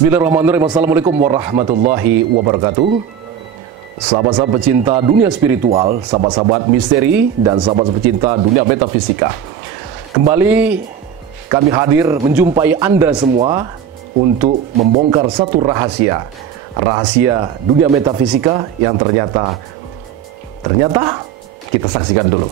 Bismillahirrahmanirrahim. Assalamualaikum warahmatullahi wabarakatuh. Sahabat-sahabat pecinta dunia spiritual, sahabat-sahabat misteri, dan sahabat pecinta dunia metafisika. Kembali kami hadir menjumpai Anda semua untuk membongkar satu rahasia dunia metafisika yang ternyata kita saksikan dulu.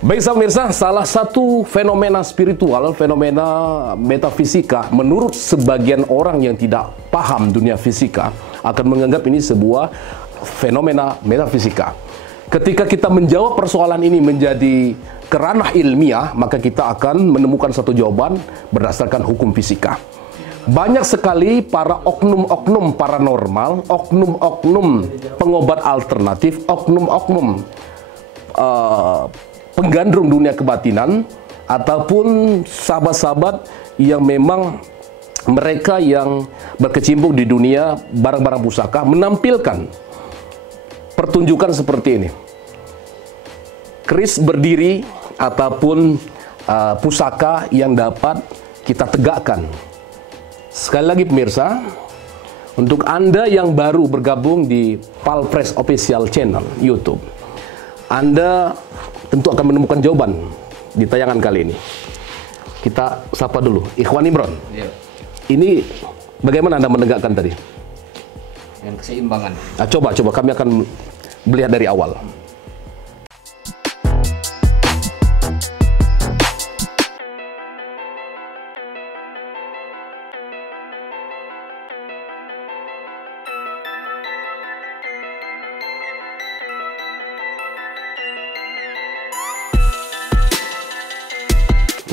Baik sahabat pemirsa, salah satu fenomena spiritual, fenomena metafisika, menurut sebagian orang yang tidak paham dunia fisika akan menganggap ini sebuah fenomena metafisika. Ketika kita menjawab persoalan ini menjadi kerana ilmiah, maka kita akan menemukan satu jawaban berdasarkan hukum fisika. Banyak sekali para oknum-oknum paranormal, oknum-oknum pengobat alternatif, oknum-oknum penggandrung dunia kebatinan, ataupun sahabat-sahabat yang memang mereka yang berkecimpung di dunia barang-barang pusaka menampilkan pertunjukan seperti ini. Keris berdiri ataupun pusaka yang dapat kita tegakkan. Sekali lagi pemirsa, untuk Anda yang baru bergabung di Palpres Official Channel YouTube, Anda tentu akan menemukan jawaban di tayangan kali ini. Kita sapa dulu Ikhwan Imron. Ya. Ini bagaimana Anda menegakkan tadi? Yang keseimbangan. Nah, coba kami akan melihat dari awal.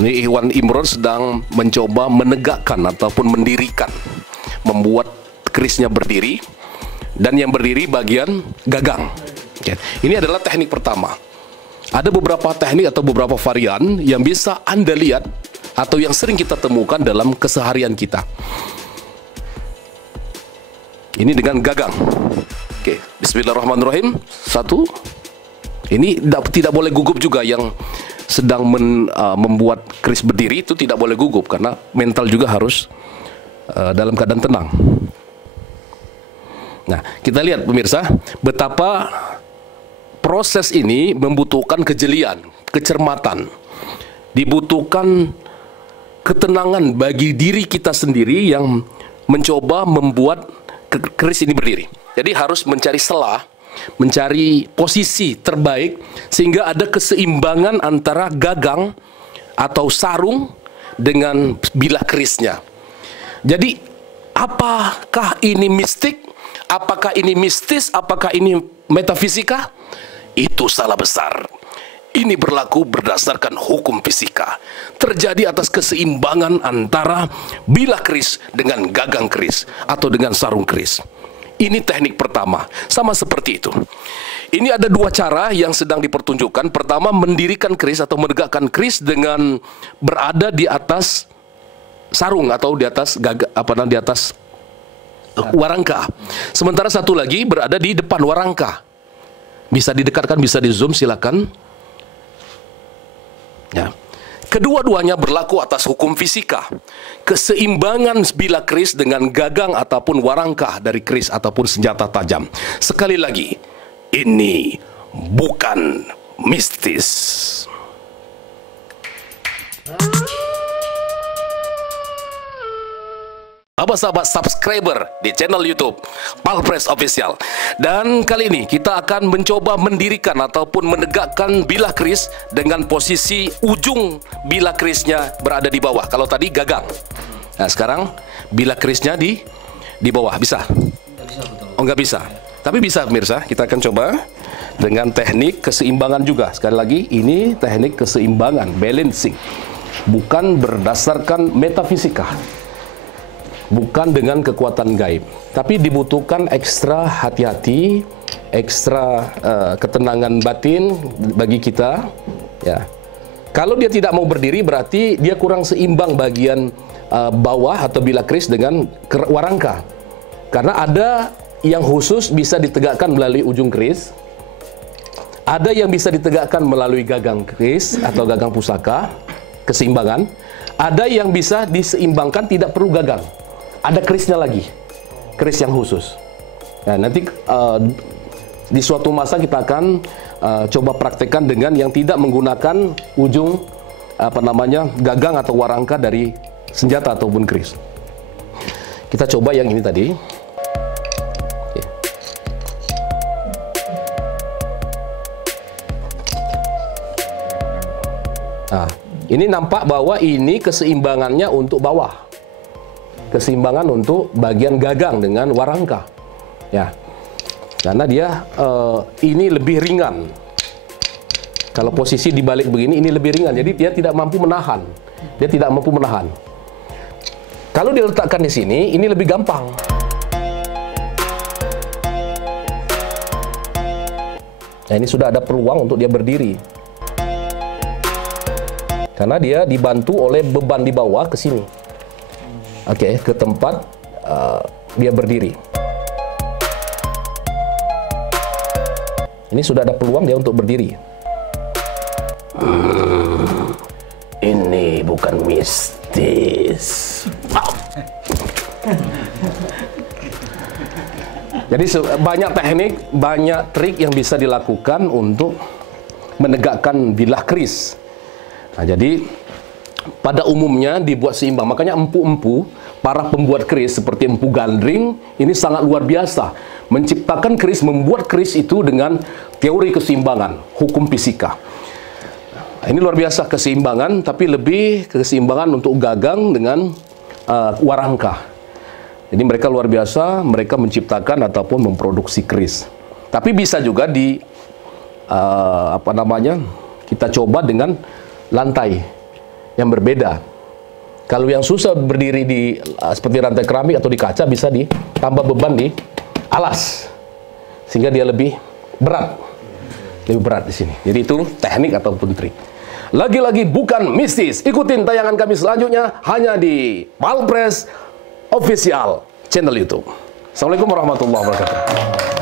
Ini Ikhwan Imron sedang mencoba menegakkan ataupun mendirikan, membuat kerisnya berdiri, dan yang berdiri bagian gagang. Oke. Ini adalah teknik pertama. Ada beberapa teknik atau beberapa varian yang bisa Anda lihat atau yang sering kita temukan dalam keseharian kita. Ini dengan gagang. Oke, Bismillahirrahmanirrahim. Satu. Ini tidak boleh gugup juga. Yang sedang membuat keris berdiri itu tidak boleh gugup, karena mental juga harus dalam keadaan tenang. Nah, kita lihat pemirsa betapa proses ini membutuhkan kejelian, kecermatan, dibutuhkan ketenangan bagi diri kita sendiri yang mencoba membuat keris ini berdiri. Jadi harus mencari celah, mencari posisi terbaik sehingga ada keseimbangan antara gagang atau sarung dengan bilah kerisnya. Jadi apakah ini mistik? Apakah ini mistis? Apakah ini metafisika? Itu salah besar. Ini berlaku berdasarkan hukum fisika. Terjadi atas keseimbangan antara bilah keris dengan gagang keris atau dengan sarung keris. Ini teknik pertama, sama seperti itu. Ini ada dua cara yang sedang dipertunjukkan. Pertama, mendirikan keris atau menegakkan keris dengan berada di atas sarung atau di atas di atas warangka. Sementara satu lagi berada di depan warangka. Bisa didekatkan, bisa di zoom, silakan. Ya. Kedua-duanya berlaku atas hukum fisika. Keseimbangan bilah keris dengan gagang ataupun warangka dari keris ataupun senjata tajam. Sekali lagi, ini bukan mistis. Sahabat-sahabat subscriber di channel YouTube Palpres Official. Dan kali ini kita akan mencoba mendirikan ataupun menegakkan bilah keris dengan posisi ujung bilah kerisnya berada di bawah. Kalau tadi gagang. Nah, sekarang bilah kerisnya di bawah. Bisa? Oh, nggak bisa. Tapi bisa pemirsa, kita akan coba dengan teknik keseimbangan juga. Sekali lagi, ini teknik keseimbangan, balancing. Bukan berdasarkan metafisika. Bukan dengan kekuatan gaib, tapi dibutuhkan ekstra hati-hati, ekstra ketenangan batin bagi kita. Ya, kalau dia tidak mau berdiri berarti dia kurang seimbang bagian bawah atau bilah keris dengan warangka. Karena ada yang khusus bisa ditegakkan melalui ujung keris, ada yang bisa ditegakkan melalui gagang keris atau gagang pusaka, keseimbangan. Ada yang bisa diseimbangkan tidak perlu gagang. ada kerisnya lagi, keris yang khusus. Nah, nanti di suatu masa kita akan coba praktekkan dengan yang tidak menggunakan ujung gagang atau warangka dari senjata ataupun keris. Kita coba yang ini tadi. Oke. Nah, ini nampak bahwa ini keseimbangannya untuk bawah, keseimbangan untuk bagian gagang dengan warangka, ya. Karena dia ini lebih ringan. Kalau posisi dibalik begini, ini lebih ringan. Jadi dia tidak mampu menahan. Dia tidak mampu menahan. Kalau diletakkan di sini, ini lebih gampang. Nah, ini sudah ada peluang untuk dia berdiri. Karena dia dibantu oleh beban di bawah ke sini. Oke, ke tempat dia berdiri. Ini sudah ada peluang dia untuk berdiri. Ini bukan mistis. Jadi banyak teknik, banyak trik yang bisa dilakukan untuk menegakkan bilah keris. Nah, jadi pada umumnya dibuat seimbang. Makanya empu-empu, para pembuat keris seperti empu gandring, ini sangat luar biasa. Menciptakan keris, membuat keris itu dengan teori keseimbangan, hukum fisika. Nah, ini luar biasa keseimbangan, tapi lebih keseimbangan untuk gagang dengan warangka. Jadi mereka luar biasa, mereka menciptakan ataupun memproduksi keris. Tapi bisa juga kita coba dengan lantai yang berbeda. Kalau yang susah berdiri di seperti rantai keramik atau di kaca, bisa ditambah beban di alas sehingga dia lebih berat di sini. Jadi itu teknik ataupun trik. Lagi-lagi bukan mistis. Ikutin tayangan kami selanjutnya hanya di Palm Press Official channel YouTube. Assalamualaikum warahmatullahi wabarakatuh.